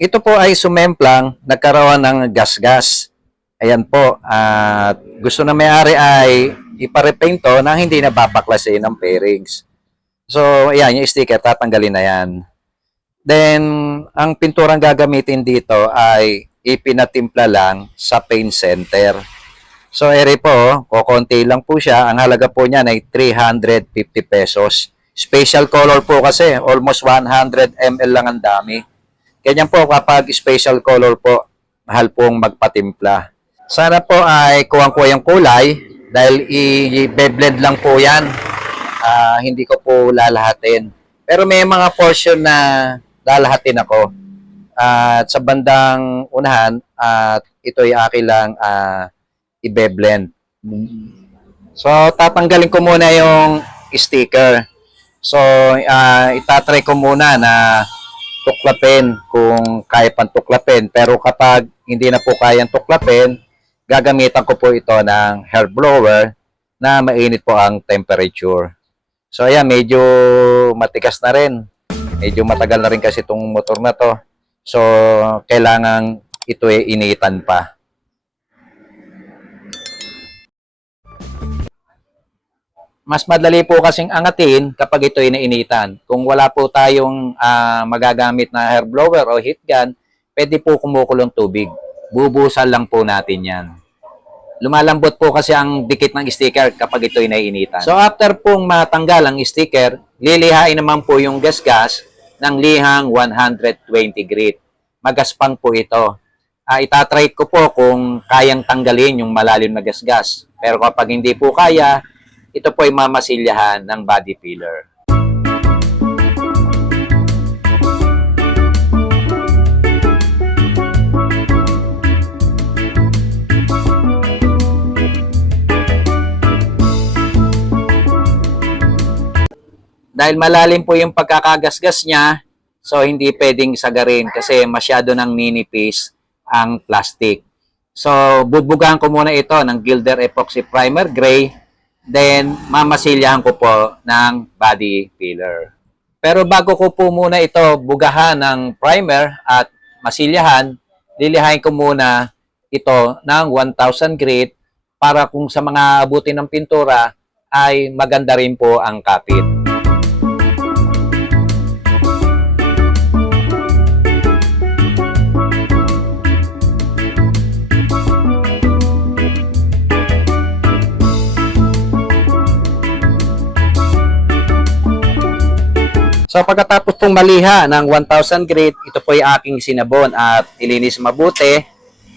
Ito po ay sumemplang, nagkaroon ng gas-gas. Ayan po, at gusto na may-ari ay iparepaint to na hindi nababaklasin ng pairings. So, ayan, yung sticker, tatanggalin na yan. Then, ang pinturang gagamitin dito ay ipinatimpla lang sa paint center. So, ere po, kukonti lang po siya. Ang halaga po niya ay 350 pesos. Special color po kasi, almost 100 ml lang ang dami. Ganyan po kapag special color po, mahal pong magpatimpla. Sana po ay kuwang-kuha yung kulay dahil i-blend lang po yan. Ah, hindi ko po lalahatin. Pero may mga portion na lalahatin ako. At sa bandang unahan, at ito ay akin lang ah, i-blend. So, tatanggalin ko muna yung sticker. So, ah, itatry ko muna na tuklapin kung kaya pang tuklapin. Pero kapag hindi na po kayang tuklapin, gagamitan ko po ito ng hair blower na mainit po ang temperature. So ayan, medyo matigas na rin. Medyo matagal na rin kasi itong motor na to. So kailangan ito ay initan pa. Mas madali po kasing angatin kapag ito ay nainitan. Kung wala po tayong ah, magagamit na hair blower o heat gun, pwede po kumukulong tubig. Bubusan lang po natin yan. Lumalambot po kasi ang dikit ng sticker kapag ito'y naiinitan. So after pong matanggal ang sticker, lilihain naman po yung gas-gas ng lihang 120 grit. Magaspang po ito. Ah, itatry ko po kung kayang tanggalin yung malalim na gas-gas. Pero kapag hindi po kaya, ito po ay mamasilyahan ng body filler. Dahil malalim po yung pagkakagasgas niya, so hindi pwedeng sagarin kasi masyado nang ninipis ang plastic. So, bubugahan ko muna ito ng Gilder Epoxy Primer Gray, then mamasilyahan ko po ng body filler. Pero bago ko po muna ito bugahan ng primer at masilyahan, lilihain ko muna ito ng 1,000 grit para kung sa mga abutin ng pintura ay maganda rin po ang kapit. So pagkatapos pong maliha ng 1,000 grit, ito po yung aking sinabon at ilinis mabuti.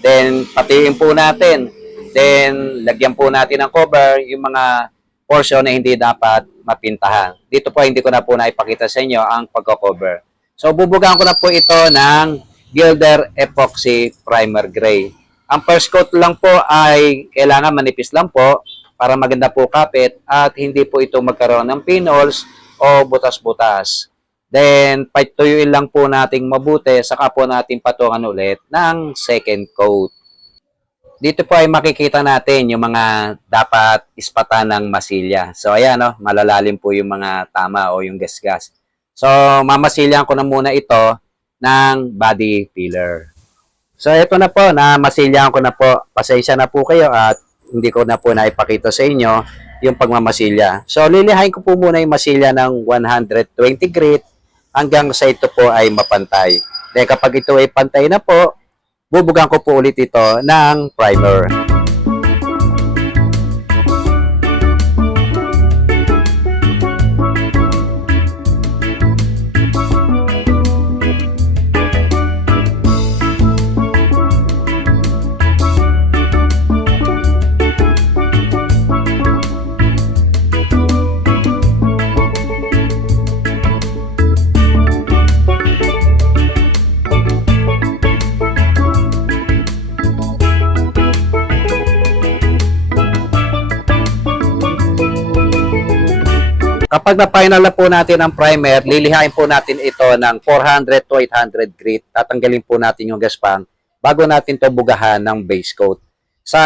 Then patiin po natin. Then lagyan po natin ng cover yung mga portion na hindi dapat mapintahan. Dito po hindi ko na po naipakita sa inyo ang pagko-cover. So bubugahan ko na po ito ng Gilder Epoxy Primer Gray. Ang first coat lang po ay kailangan manipis lang po para maganda po kapit at hindi po ito magkaroon ng pinholes o butas-butas. Then, patuyuin lang po nating mabuti, saka po natin patungan ulit ng second coat. Dito po ay makikita natin yung mga dapat ispatan ng masilya. So, ayan, no, malalalim po yung mga tama o yung gasgas. So, mamasilyan ko na muna ito ng body filler. So, ito na po, na masilyan ko na po. Pasensya na po kayo at hindi ko na po naipakita sa inyo yung pagmamasilya. So, lilihain ko po muna yung masilya ng 120 grit hanggang sa ito po ay mapantay. Then, kapag ito ay pantay na po, bubugan ko po ulit ito ng primer. Kapag na-final na po natin ang primer, lilihain po natin ito ng 400 to 800 grit. Tatanggalin po natin yung gaspang bago natin to bugahan ng base coat. Sa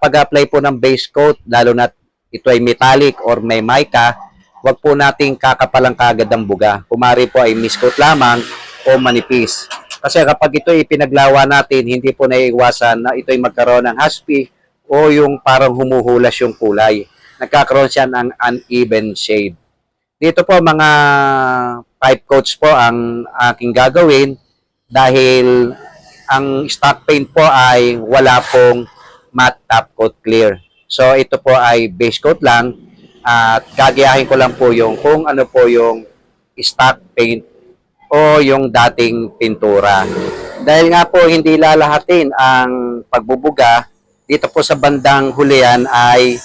pag-apply po ng base coat, lalo na ito ay metallic or may mica, wag po nating kakapalang kagad ang buga. Kumari po ay miscoat lamang o manipis. Kasi kapag ito ipinaglawa natin, hindi po naiiwasan na ito'y magkaroon ng haspy o yung parang humuhulas yung kulay. Nagkakaroon siya ng uneven shade. Dito po mga pipe coats po ang aking gagawin dahil ang stock paint po ay wala pong matte top coat clear. So ito po ay base coat lang at gagayahin ko lang po yung kung ano po yung stock paint o yung dating pintura. Dahil nga po hindi lalahatin ang pagbubuga, dito po sa bandang hulihan ay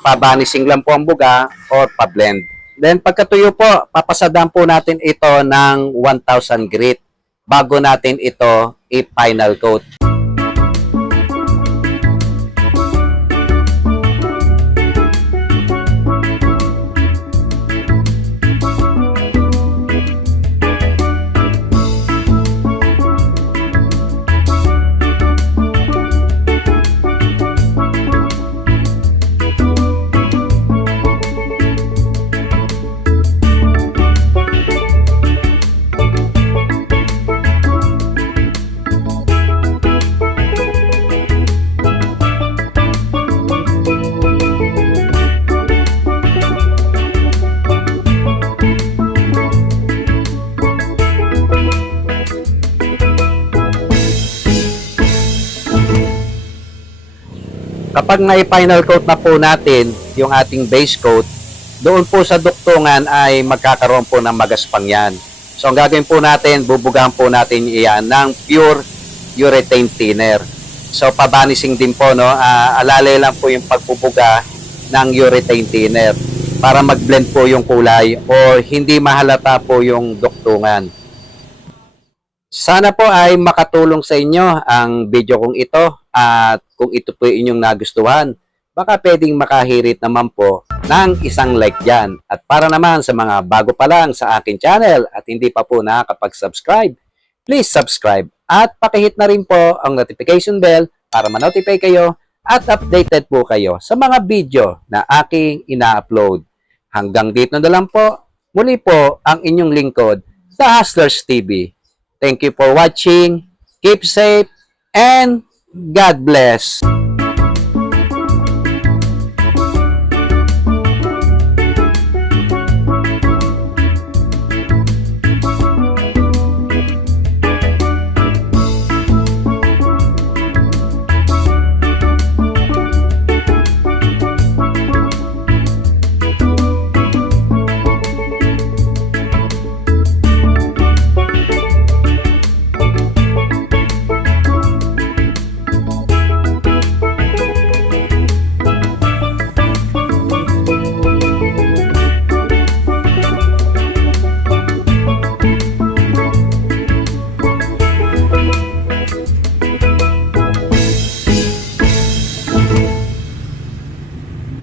pabanising lang po ang buga or pa-blend. Then pagkatuyo po, papasadaan po natin ito ng 1,000 grit bago natin ito i-final coat. Kapag na-final coat na po natin yung ating base coat, doon po sa duktungan ay magkakaroon po ng magaspang yan. So ang gagawin po natin, bubugahan po natin iyan ng pure urethane thinner. So pabanising din po, no? Ah, alalay lang po yung pagbubuga ng urethane thinner para mag-blend po yung kulay o hindi mahalata po yung duktungan. Sana po ay makatulong sa inyo ang video kong ito at kung ito po inyong nagustuhan, baka pwedeng makahirit naman po ng isang like dyan. At para naman sa mga bago pa lang sa akin channel at hindi pa po nakakapag-subscribe, please subscribe at pakihit na rin po ang notification bell para ma-notify kayo at updated po kayo sa mga video na aking ina-upload. Hanggang dito na lang po, muli po ang inyong lingkod, The Hustlers TV. Thank you for watching. Keep safe and God bless.